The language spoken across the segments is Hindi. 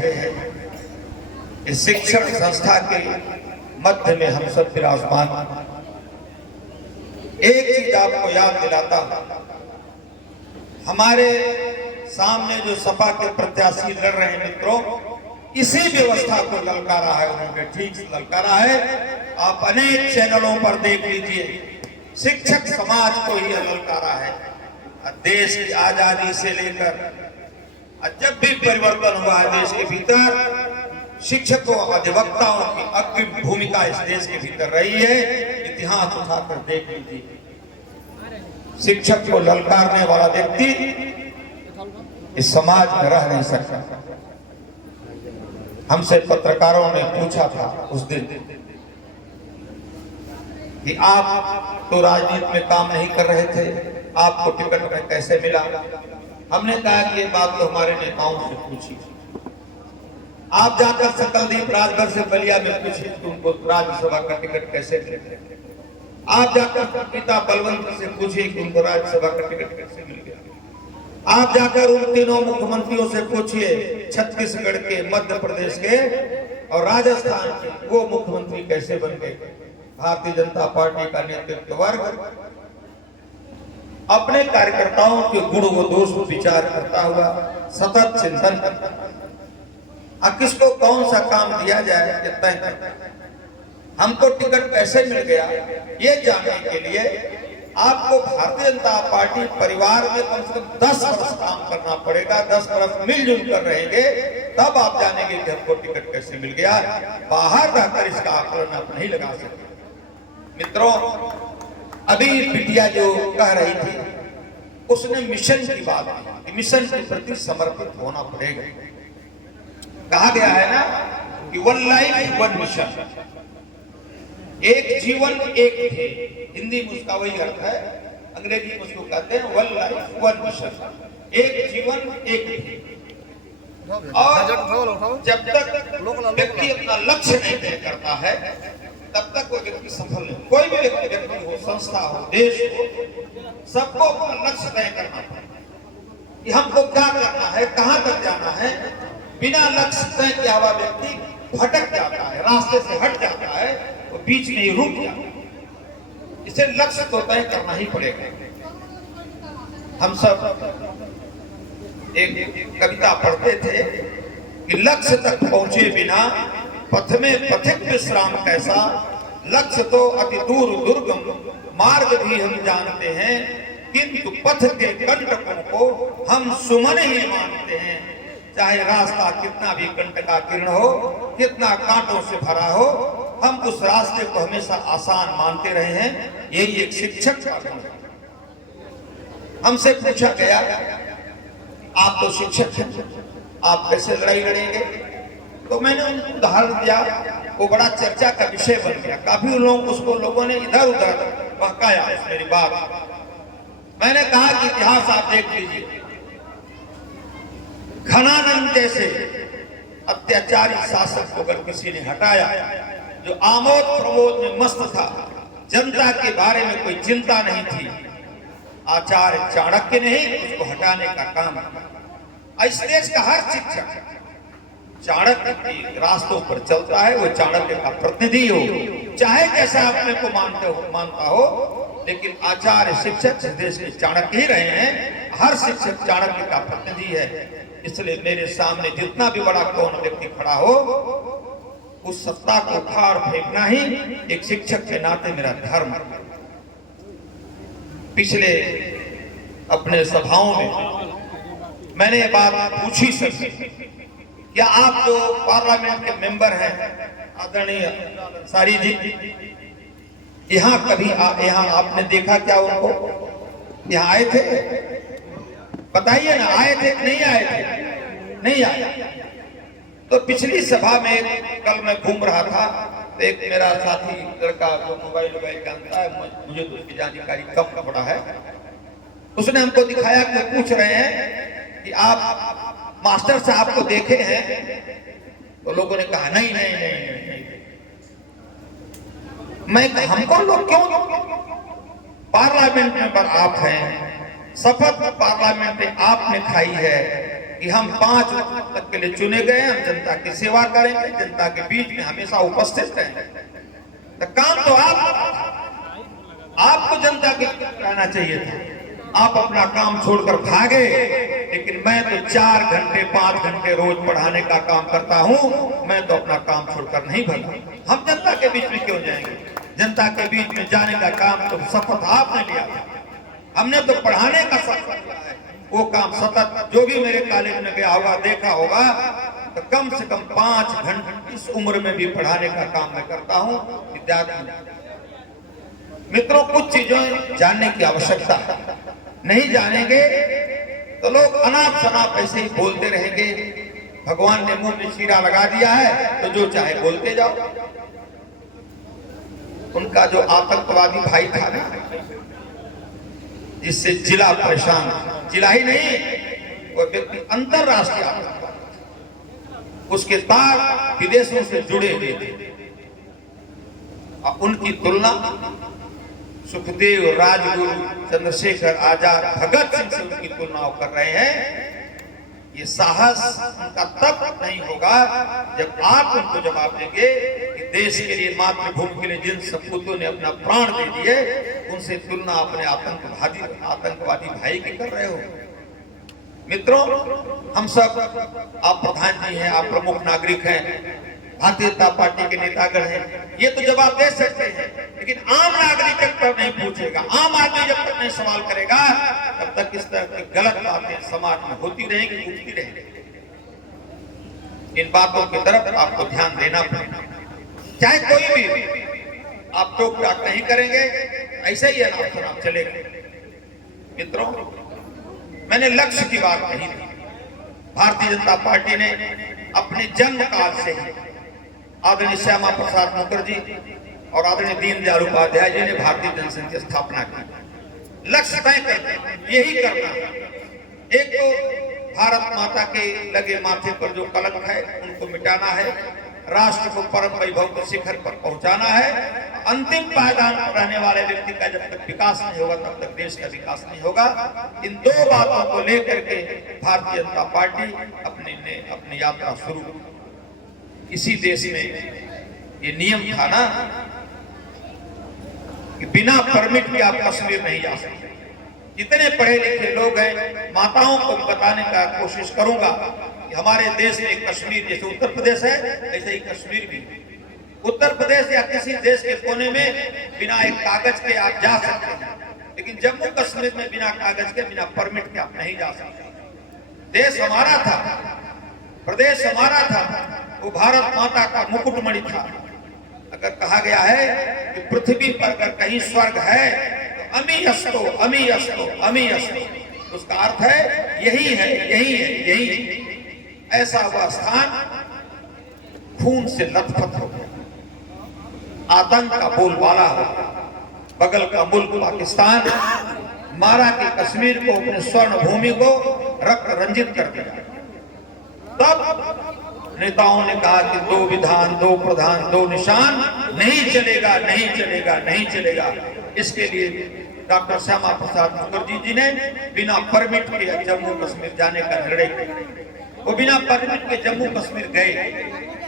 बैठे हैं। इस शिक्षण संस्था के मध्य में हम सब विराजमान। एक चीज आपको याद दिलाता हूं, हमारे सामने जो सपा के प्रत्याशी लड़ रहे हैं मित्रों, इसी व्यवस्था को ललकारा है उन्होंने, ठीक से ललकारा है। आप अनेक चैनलों पर देख लीजिए, शिक्षक समाज को ही ललकारा है। देश की आजादी से लेकर जब भी परिवर्तन हुआ है देश के भीतर, शिक्षकों अधिवक्ताओं की अग्रिम भूमिका इस देश के भीतर रही है। इतिहास उठाकर देख लीजिए, शिक्षक को ललकारने वाला व्यक्ति इस समाज में रह नहीं सकता। हमसे पत्रकारों ने पूछा था उस दिन कि आप तो राजनीति में काम नहीं कर रहे थे, आपको टिकट में कैसे मिला? हमने कहा कि ये बात तो हमारे नेताओं से पूछी। आप जाकर सकलदीप राजभर से बलिया में पूछिए कि उनको राज्यसभा का टिकट कैसे मिले। आप जाकर पिता बलवंत से पूछिए कि उनको राज्यसभा का टिकट कैसे मिल गया। आप जाकर उन तीनों मुख्यमंत्रियों से पूछिए, छत्तीसगढ़ के, मध्य प्रदेश के और राजस्थान के, वो मुख्यमंत्री कैसे बन गए। भारतीय जनता पार्टी का नेतृत्व वर्ग अपने कार्यकर्ताओं के गुण व दोष को विचार करता हुआ सतत चिंतन करता, किसको कौन सा काम दिया जाए ये तय करता। हमको टिकट कैसे मिल गया ये जानने के लिए आपको भारतीय जनता पार्टी परिवार में कम से कम 10 वर्ष काम करना पड़ेगा। 10 वर्ष मिलजुल कर रहेंगे, तब आप जानेंगे कि हमको टिकट कैसे मिल गया। बाहर रहकर इसका आकलन आप नहीं लगा सकते। मित्रों, अभी बिटिया जो कह रही थी, उसने मिशन की बात की, मिशन के प्रति समर्पित होना पड़ेगा। कहा गया है ना कि वन लाइफ वन मिशन, एक जीवन एक ध्येय। हिंदी में उसका वही अर्थ है, अंग्रेजी में उसको कहते हैं वन लाइफ वन मिशन, एक जीवन एक ध्येय। और जब तक व्यक्ति अपना लक्ष्य नहीं तय करता है, तब तक वो व्यक्ति सफल नहीं। कोई भी व्यक्ति हो, संस्था हो, देश हो, सबको अपना लक्ष्य तय करना पड़ेगा कि हमको क्या करना है, कहां तक जाना है। बिना लक्ष्य तय किया हुआ व्यक्ति भटक जाता है, रास्ते से हट जाता है, वो बीच में ही रुक जाता है। इसे लक्ष्य तो तय करना ही पड़ेगा। हम सब एक कविता पढ़ते थे कि लक्ष्य तक पहुंचे बिना पथ में पथिक विश्राम कैसा, लक्ष्य तो अति दूर दुर्गम मार्ग भी हम जानते हैं, किंतु पथ के कंटकों को हम सुमन ही मानते हैं। चाहे रास्ता कितना भी कंटकाकीर्ण हो, कितना कांटों से भरा हो, हम उस रास्ते को हमेशा आसान मानते रहे हैं। यही एक शिक्षक का गुण है। हमसे पूछा गया, आप तो शिक्षक हैं, आप कैसे लड़ाई लड़ेंगे? तो मैंने उनको उदाहरण दिया, वो बड़ा चर्चा का विषय बन गया। काफी लोगों ने इधर उधर बहकाया मेरी बात। मैंने कहा कि इतिहास आप देख लीजिए, घनानंद जैसे अत्याचारी शासक को अगर किसी ने हटाया, जो आमोद प्रमोद में मस्त था, जनता के बारे में कोई चिंता नहीं थी, आचार्य चाणक्य ने ही उसको हटाने का काम किया। इस देश का हर शिक्षक चाणक्य के रास्तों पर चलता है, वो चाणक्य का प्रतिनिधि हो, चाहे जैसा अपने को मानता हो, लेकिन आचार्य शिक्षक इस देश के चाणक्य ही रहे हैं। हर शिक्षक चाणक्य का प्रतिनिधि है। इसलिए मेरे सामने जितना भी बड़ा कौन व्यक्ति खड़ा हो, उस सत्ता को उखाड़ फेंकना ही एक शिक्षक के नाते मेरा धर्म है। पिछले अपने सभाओं में मैंने ये बात पूछी सबसे, क्या आप जो पार्लियामेंट के मेंबर हैं, आदरणीय सारी जी, यहाँ कभी यहाँ आपने देखा क्या उनको? यहाँ आए थे? बताइए ना, आए थे नहीं आए थे? नहीं आए। तो पिछली सभा में कल मैं घूम रहा था, तो एक मेरा साथी लड़का जो मोबाइल जानता है, मुझे तो उसकी जानकारी कम पड़ा है, उसने हमको दिखाया कि पूछ रहे हैं कि आप मास्टर साहब को देखे हैं? तो लोगों ने कहा नहीं नहीं नहीं, नहीं। मैं हमको लोग क्यों, पार्लियामेंट में पर आप हैं, शपथ पार्लियामेंट में आपने खाई है, कि हम 5 वर्ष तक के लिए चुने गए, हम जनता की सेवा करेंगे, जनता के बीच में हमेशा उपस्थित रहेंगे। तो काम तो आपको जनता के कहना चाहिए था। आप अपना काम छोड़कर भागे, लेकिन मैं तो 4 घंटे 5 घंटे रोज पढ़ाने का काम करता हूं, मैं तो अपना काम छोड़कर नहीं भागा। हम जनता के बीच में क्यों जाएंगे? जनता के बीच में जाने का काम तो शपथ आपने लिया था, हमने तो पढ़ाने का शपथ लिया है। वो काम सतत जो भी मेरे कॉलेज में गया होगा, देखा होगा, तो कम से कम 5 घंटे इस उम्र में भी पढ़ाने का काम मैं करता हूं विद्यार्थी। मित्रों, कुछ चीजें जानने की आवश्यकता है, नहीं जानेंगे तो लोग अनाप शनाप ऐसे ही बोलते रहेंगे। भगवान ने मुंह में शीरा लगा दिया है तो जो चाहे बोलते जाओ। उनका जो आतंकवादी भाई था ना, जिससे जिला परेशान, जिला ही नहीं वो व्यक्ति अंतरराष्ट्रीय आतंकवादी, उसके तार विदेशों से जुड़े हुए थे। और उनकी तुलना सुखदेव, राजगुरु, चंद्रशेखर आजाद, भगत सिंह से उनकी तुलना कर रहे हैं। ये साहस उनका तब नहीं होगा जब आप उनको जवाब देंगे कि देश के लिए, मातृभूमि के लिए जिन सपूतों ने अपना प्राण दे दिए, उनसे तुलना अपने आतंकवादी भाई की कर रहे हो। मित्रों, हम सब, आप प्रधान जी हैं, आप प्रमुख नागरिक हैं, भारतीय जनता पार्टी के नेतागण हैं, ये तो जवाब दे सकते हैं, लेकिन आम नागरिक जब तक नहीं पूछेगा, आम आदमी जब तक नहीं सवाल करेगा, तब तक इस तरह की गलत बातें समाज में होती रहेंगी, उठती रहेंगी। इन बातों की तरफ आपको ध्यान देना पड़ेगा। चाहे कोई भी आप टोक टाक नहीं करेंगे, ऐसे ही अनाप शनाप चलेगा। मित्रों, मैंने लक्ष्य की बात कही थी। भारतीय जनता पार्टी ने अपने जन्म काल से ही आदरणीय श्यामा प्रसाद मुखर्जी और आदरणीय दीनदयाल उपाध्याय जी ने भारतीय जनसंघ की स्थापना की। लक्ष्य तय करना, यही करना है। एक तो भारत माता के लगे माथे पर जो कलंक है उनको मिटाना है, राष्ट्र को परम वैभव के शिखर पर पहुंचाना है। अंतिम पायदान पर रहने वाले व्यक्ति का जब तक विकास नहीं होगा, तब तक देश का विकास नहीं होगा। इन 2 बातों को लेकर के भारतीय जनता पार्टी अपनी यात्रा शुरू की। इसी देश में ये नियम था ना कि बिना परमिट के आप कश्मीर नहीं जा सकते। जितने पढ़े लिखे लोग हैं, माताओं को बताने का कोशिश करूंगा कि हमारे देश में कश्मीर, जैसे उत्तर प्रदेश है, ऐसे ही कश्मीर भी। उत्तर प्रदेश या किसी देश के कोने में बिना एक कागज के आप जा सकते हैं, लेकिन जम्मू कश्मीर में बिना कागज के, बिना परमिट के आप नहीं जा सकते। देश हमारा था, प्रदेश हमारा था, वो भारत माता का मुकुटमणि था। अगर कहा गया है कि पृथ्वी पर अगर कहीं स्वर्ग है तो अमी अस्तो, अमी अस्तो, अमी अस्तो, उसका अर्थ है यही है, यही है, यही है। ऐसा वह स्थान खून से लथपथ हो गया, आतंक का बोलबाला हो। बगल का मुल्क पाकिस्तान मारा कि कश्मीर को, अपने स्वर्ण भूमि को रक्त रंजित कर दिया। तब नेताओं ने कहा कि 2 विधान, 2 प्रधान, 2 निशान नहीं चलेगा, नहीं चलेगा, नहीं चलेगा। इसके लिए डॉक्टर श्यामा प्रसाद मुखर्जी जी ने बिना परमिट के जम्मू कश्मीर जाने का निर्णय किया। वो बिना परमिट के जम्मू कश्मीर गए,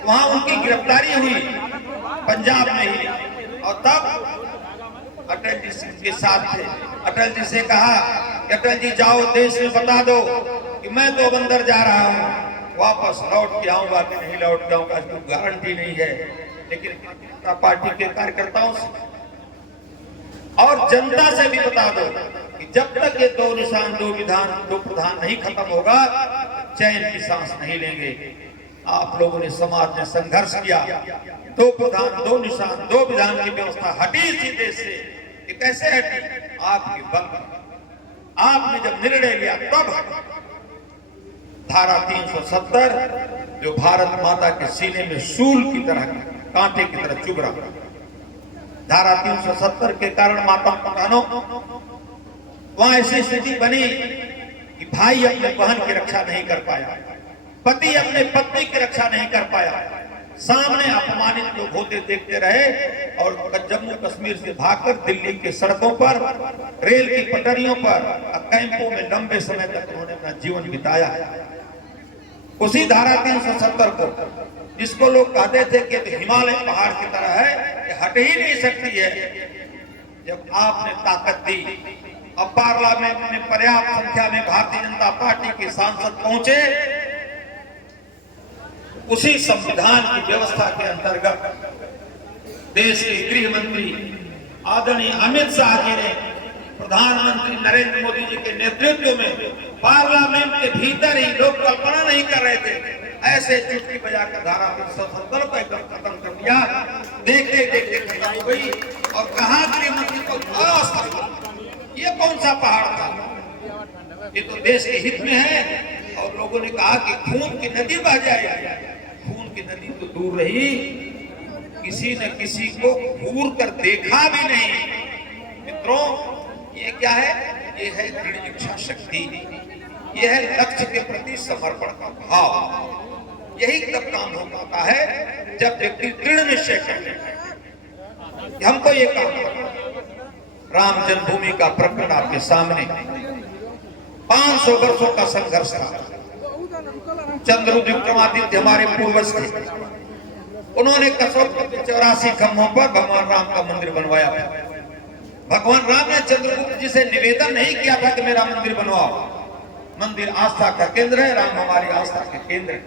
वहां उनकी गिरफ्तारी हुई पंजाब में ही। और तब अटल जी के साथ थे। अटल जी से कहा कि अटल जी जाओ, देश में बता दो कि मैं तो अब अंदर जा रहा हूं, वापस लौट के आऊंगा कि नहीं लौट के आऊंगा, इसकी गारंटी नहीं है। लेकिन जनता पार्टी के कार्यकर्ताओं से और जनता से भी बता दो कि जब तक ये 2 निशान, 2 विधान, 2 प्रधान नहीं खत्म होगा, चैन की सांस नहीं लेंगे। आप लोगों ने, समाज ने संघर्ष किया, 2 प्रधान, 2 निशान, 2 विधान की व्यवस्था हटी इसी देश से। ये कैसे हटी? आपकी बल, आपने जब निर्णय लिया तब हटी। धारा 370 जो भारत माता के सीने में सूल की तरह, कांटे की तरह चुभ रहा। धारा 370 के कारण माता बहनों, वहां ऐसी स्थिति बनी कि भाई अपने बहन की रक्षा नहीं कर पाया, पति अपने पत्नी की रक्षा नहीं कर पाया, सामने अपमानित लोग होते देखते रहे और जम्मू कश्मीर से भागकर दिल्ली के सड़कों पर, रेल की पटरियों पर, कैंपों में लंबे समय तक उन्होंने अपना जीवन बिताया। उसी धारा 370 को, जिसको लोग कहते थे कि तो हिमालय पहाड़ की तरह है, ये हट ही नहीं सकती है, जब आपने ताकत दी, अब पार्लियामेंट में पर्याप्त संख्या में भारतीय जनता पार्टी के सांसद पहुंचे, उसी संविधान की व्यवस्था के अंतर्गत देश के गृह मंत्री आदरणीय अमित शाह जी ने प्रधानमंत्री नरेंद्र मोदी जी के नेतृत्व में पार्लियामेंट के भीतर ही, लोग कल्पना नहीं कर रहे थे, ऐसे चुटकी बजाकर धारा 370 को एकदम खत्म कर दिया। देखते देखते खत्म हो गई। और कहा गृह मंत्री को ये कौन सा पहाड़ था, ये तो देश के हित में है। और लोगों ने कहा कि खून की नदी बह जाएगी। खून की नदी तो दूर रही, किसी न किसी को घूर कर देखा भी नहीं। मित्रों, ये क्या है? ये है दृढ़ इच्छा शक्ति, ये है लक्ष्य के प्रति समर्पण का भाव। यही तब काम हो पाता है जब व्यक्ति दृढ़ निश्चय करे। हमको ये काम करना। राम जन्मभूमि का प्रकरण आपके सामने, 500 वर्षों का संघर्ष था। चंद्रगुप्त विक्रमादित्य हमारे पूर्वज थे, उन्होंने कसौटी के 84 खम्भों पर भगवान राम का मंदिर बनवाया था। भगवान राम ने चंद्रगुप्त जी से निवेदन नहीं किया था कि मेरा मंदिर बनवाओ। मंदिर आस्था का केंद्र है, राम हमारी आस्था के केंद्र है।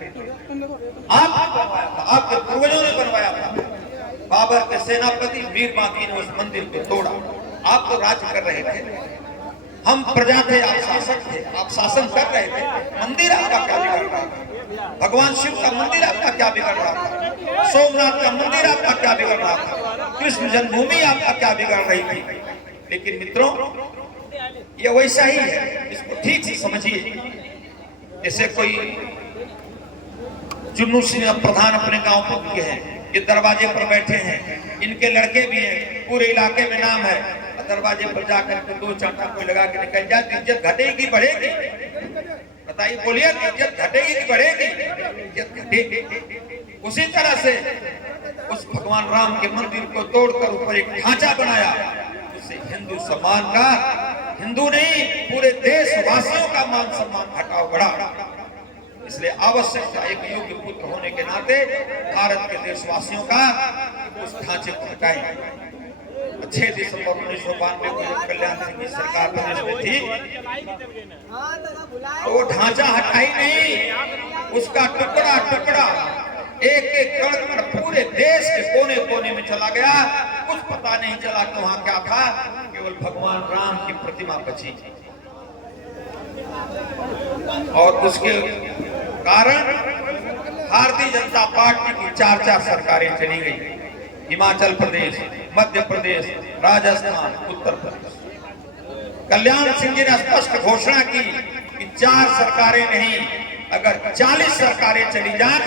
आपने बनवाया था, आपके पूर्वजों ने बनवाया था। बाबर के सेनापति वीर बांकी ने उस मंदिर को तोड़ा। आप तो राज्य कर रहे थे, हम प्रजा थे, आप शासक थे, आप शासन कर रहे थे। मंदिर आपका क्या बिगड़ रहा था? भगवान शिव का मंदिर आपका क्या बिगड़ रहा था? सोमनाथ का मंदिर आपका क्या बिगड़ रहा था? कृष्ण जन्मभूमि आपका क्या बिगड़ रही थी? लेकिन मित्रों, ये वैसा ही है, इसको ठीक से समझिए। जैसे कोई चुन्नू सिंह प्रधान अपने गांव पर हैं, ये दरवाजे पर बैठे हैं, इनके लड़के भी हैं, पूरे इलाके में नाम है। दरवाजे पर जाकर के 2 चांटा कोई लगा के निकल जाए, इज्जत घटेगी बढ़ेगी? बताइए, बोलिए, इज्जत घटेगी कि बढ़ेगी? इज्जत घटेगी। उसी तरह से उस भगवान राम के मंदिर को तोड़कर ऊपर एक ढांचा बनाया, उससे हिंदू सम्मान का, हिंदू नहीं पूरे देशवासियों का मान सम्मान घटाव बढ़ा। इसलिए आवश्यक था एक योग्य पुत्र होने के नाते भारत के देशवासियों का उस ढांचे को हटाएं। 6 दिसंबर 1992 को कल्याण सिंह की सरकार प्रदेश में थी, तो वो ढांचा हटा ही नहीं, उसका टुकड़ा टुकड़ा, एक एक कण पूरे देश के कोने कोने में चला गया। कुछ पता नहीं चला कि वहां क्या था, केवल भगवान राम की प्रतिमा बची। और उसके कारण भारतीय जनता पार्टी की 4 सरकारें चली गई। हिमाचल प्रदेश, मध्य प्रदेश, राजस्थान, उत्तर प्रदेश। कल्याण सिंह जी ने स्पष्ट घोषणा की कि 4 सरकारें नहीं, अगर 40 सरकारें चली जाएं,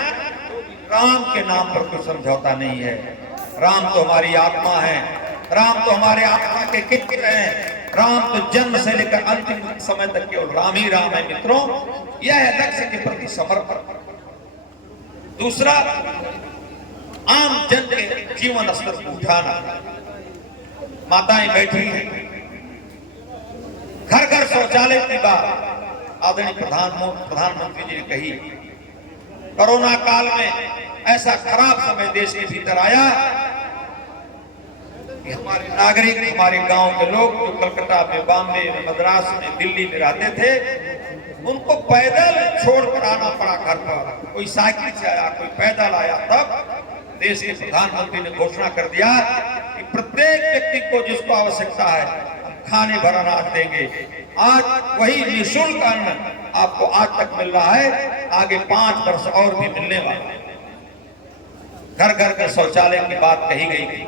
राम के नाम पर कोई समझौता नहीं है। राम तो हमारी आत्मा है, राम तो हमारे आत्मा के कितने हैं, राम तो जन्म से लेकर अंतिम समय तक केवल राम ही राम है। मित्रों, यह है लक्ष्य के प्रति समर्पण। दूसरा, आम जन के जीवन स्तर को उठाना। माताएं बैठी हैं, घर घर शौचालय की बात आदरणीय प्रधानमंत्री जी ने कही। कोरोना काल में ऐसा खराब समय देश के भीतर आया कि हमारे नागरिक, हमारे गांव के लोग जो कलकत्ता में, बॉम्बे में, मद्रास में, दिल्ली में रहते थे, उनको पैदल छोड़कर आना पड़ा घर पर। कोई साइकिल से आया, कोई पैदल आया। तब देश के प्रधानमंत्री ने घोषणा कर दिया कि प्रत्येक व्यक्ति को जिसको आवश्यकता है हम खाने भर अनाज देंगे। आज वही निःशुल्क अन्न आपको आज तक मिल रहा है, आगे 5 वर्ष और भी मिलने वाला। घर घर के शौचालय की बात कही गई थी।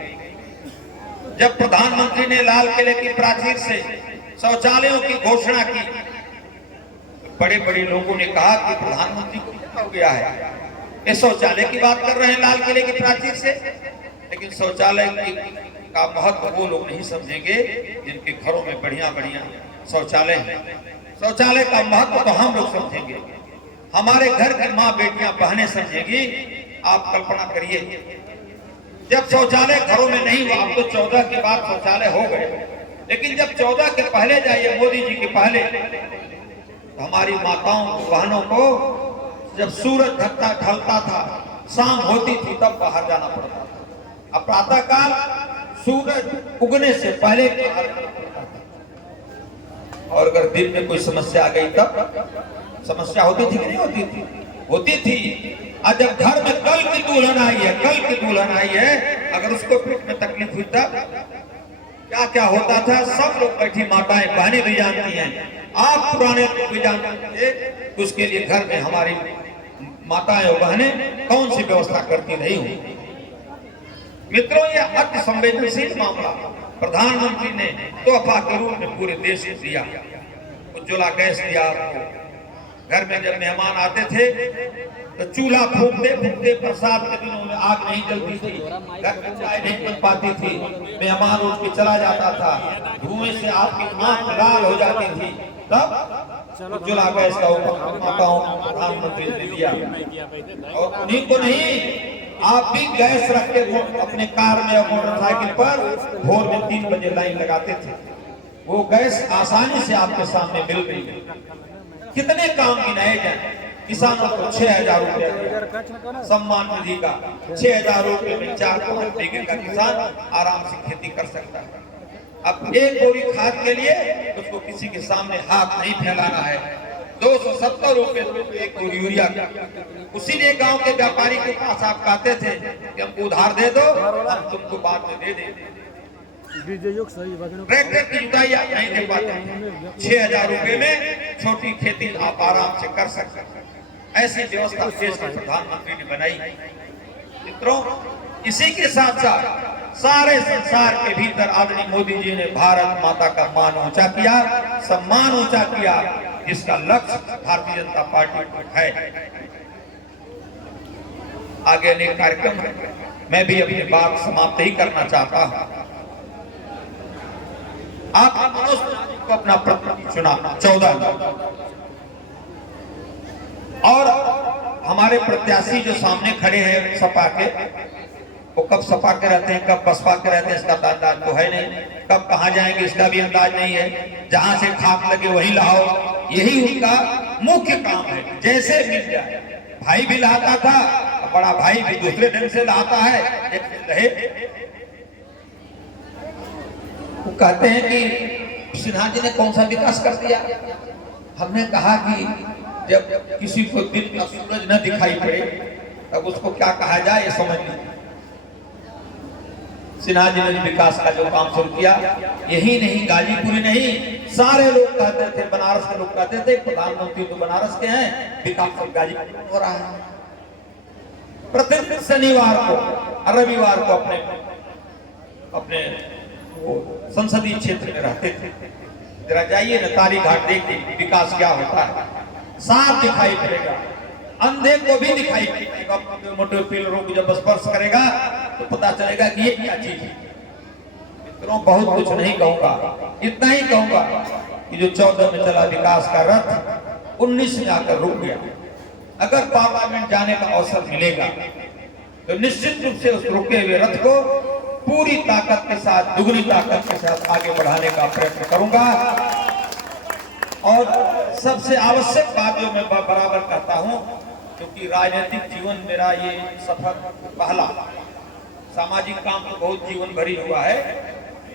जब प्रधानमंत्री ने लाल किले की प्राचीर से शौचालयों की घोषणा की, तो बड़े बड़े लोगों ने कहा कि प्रधानमंत्री को क्या हो गया है, ये शौचालय की बात कर रहे हैं लाल किले की प्राचीर से। लेकिन शौचालय का महत्व वो लोग नहीं समझेंगे जिनके घरों में बढ़िया बढ़िया शौचालय है। शौचालय का महत्व तो हम लोग समझेंगे, हमारे घर की माँ बेटियां बहनें समझेगी। आप कल्पना करिए, जब शौचालय घरों में नहीं हुआ, अब तो 14 के बाद शौचालय हो गए, लेकिन जब 14 के पहले जाइए, मोदी जी के पहले, तो हमारी माताओं को, बहनों को जब सूरज ढलता था, शाम होती थी, तब बाहर जाना पड़ता था। अब प्रातः काल सूरज उगने से पहले बाहर जाना पड़ता था। और अगर दिन में कोई समस्या आ गई तब समस्या होती थी कि नहीं होती थी? होती थी। और जब घर में कल की दुल्हन आई है, कल की दुल्हन आई है, अगर उसको पेट में तकलीफ हुई तब क्या क्या होता था? सब लोग बैठी माताएं बहनें भी जानती हैं, आप पुराने लोग भी जानते थे, तो उसके लिए घर में हमारी माताएं और बहनें कौन सी व्यवस्था करती रही होंगी। मित्रों, यह अति संवेदनशील मामला प्रधानमंत्री ने तोहफा के रूप में पूरे देश को दिया। उज्ज्वला गैस दिया आपको। घर में जब मेहमान आते थे तो चूल्हा फूकते प्रसाद के दिनों में आग नहीं जलती थी, घर में चाय नहीं बन पाती थी, मेहमान उठ के चला जाता था, धुएं से आपकी आंख लाल हो जाती थी, तब उज्ज्वला गैस का माताओं प्रधानमंत्री ने दिया। और उन्हीं को नहीं, आप भी गैस रख के अपने कार में या मोटरसाइकिल पर भोर में 3 बजे लाइन लगाते थे। वो गैस आसानी से आपके सामने मिल गई है। कितने काम गिनाए जाए। किसानों को 6,000 रुपए सम्मान निधि का, 6,000 रुपए में 4-5 बीघे का किसान आराम से खेती कर सकता है। अब एक बोरी खाद के लिए उसको किसी के सामने हाथ नहीं फैलाना है। 270 रुपए एक बोरी यूरिया का। उसी लिए गांव के व्यापारी के पास आप कहते थे कि हमको उधार दे दो, हम तुमको बाद में दे देंगे। ट्रैक्टर की जुताई आप नहीं दे पाते। 6,000 रुपए में छोटी खेती आप आराम से कर सकते हैं। ऐसी व्यवस्था देश के प्रधानमंत्री ने बनाई। मित्रों, इसी के साथ साथ सारे संसार के भीतर आदरणीय मोदी जी ने भारत माता का मान ऊंचा किया, सम्मान ऊंचा किया, जिसका लक्ष्य भारतीय जनता पार्टी को है। आगे अनेक कार्यक्रम है, मैं भी अपनी बात समाप्त ही करना चाहता हूं। आप मनुष्य को अपना प्रतिनिधि चुना 14 और हमारे प्रत्याशी जो सामने खड़े हैं सपा के, वो कब सपा के रहते हैं, कब बसपा के रहते हैं, इसका अंदाज तो है नहीं। कब कहां जाएंगे इसका भी अंदाज नहीं है। जहां से खाक लगे वही लाओ, यही उनका मुख्य काम है। जैसे मिल जाए, भाई भी लाता था, बड़ा भाई भी दूसरे ढंग से लाता है। रहे वो कहते हैं कि सिन्हा जी ने कौन सा विकास कर दिया। हमने कहा कि जब किसी को दिन का सूरज न दिखाई पड़े तब उसको क्या कहा जाए, ये समझ नहीं। सिन्हा जी ने विकास का जो काम शुरू किया, यही नहीं, गाजीपुर ही नहीं, सारे लोग कहते थे, बनारस के लोग कहते थे प्रधानमंत्री तो बनारस के हैं, विकास गाजीपुर हो रहा है। प्रतिदिन शनिवार को रविवार को अपने संसदीय क्षेत्र में रहते थे। जरा जाइए न, तारी घाट देखिए विकास क्या होता है, साफ दिखाई पड़ेगा। अंधे को भी दिखाई पड़ेगा। मोटे पिलरों को जब स्पर्श करेगा तो पता चलेगा कि ये क्या चीज है। मित्रों, बहुत कुछ नहीं कहूंगा, इतना ही कहूंगा कि जो 14 में चला विकास का रथ 19 में आकर रुक गया। अगर पार्लियामेंट जाने का अवसर मिलेगा तो निश्चित रूप से उस रुके हुए रथ को पूरी ताकत के साथ, दुगनी ताकत के साथ आगे बढ़ाने का प्रयत्न करूंगा। और सबसे आवश्यक बात जो मैं बराबर कहता हूं, क्योंकि राजनीतिक जीवन मेरा ये सफर पहला, सामाजिक काम तो बहुत जीवन भरी हुआ है,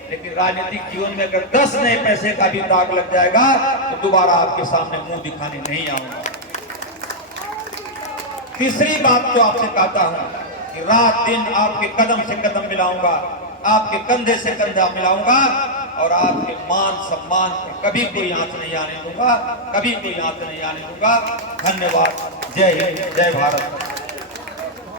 लेकिन राजनीतिक जीवन में अगर 10 नए पैसे का भी दाग लग जाएगा तो दोबारा आपके सामने मुंह दिखाने नहीं आऊंगा। तीसरी बात तो आपसे कहता हूं कि रात दिन आपके कदम से कदम मिलाऊंगा, आपके कंधे से कंधा मिलाऊंगा और आपके मान सम्मान पर कभी कोई आंच नहीं आने दूंगा, कभी कोई आंच नहीं आने दूंगा। धन्यवाद। जय हिंद, जय भारत।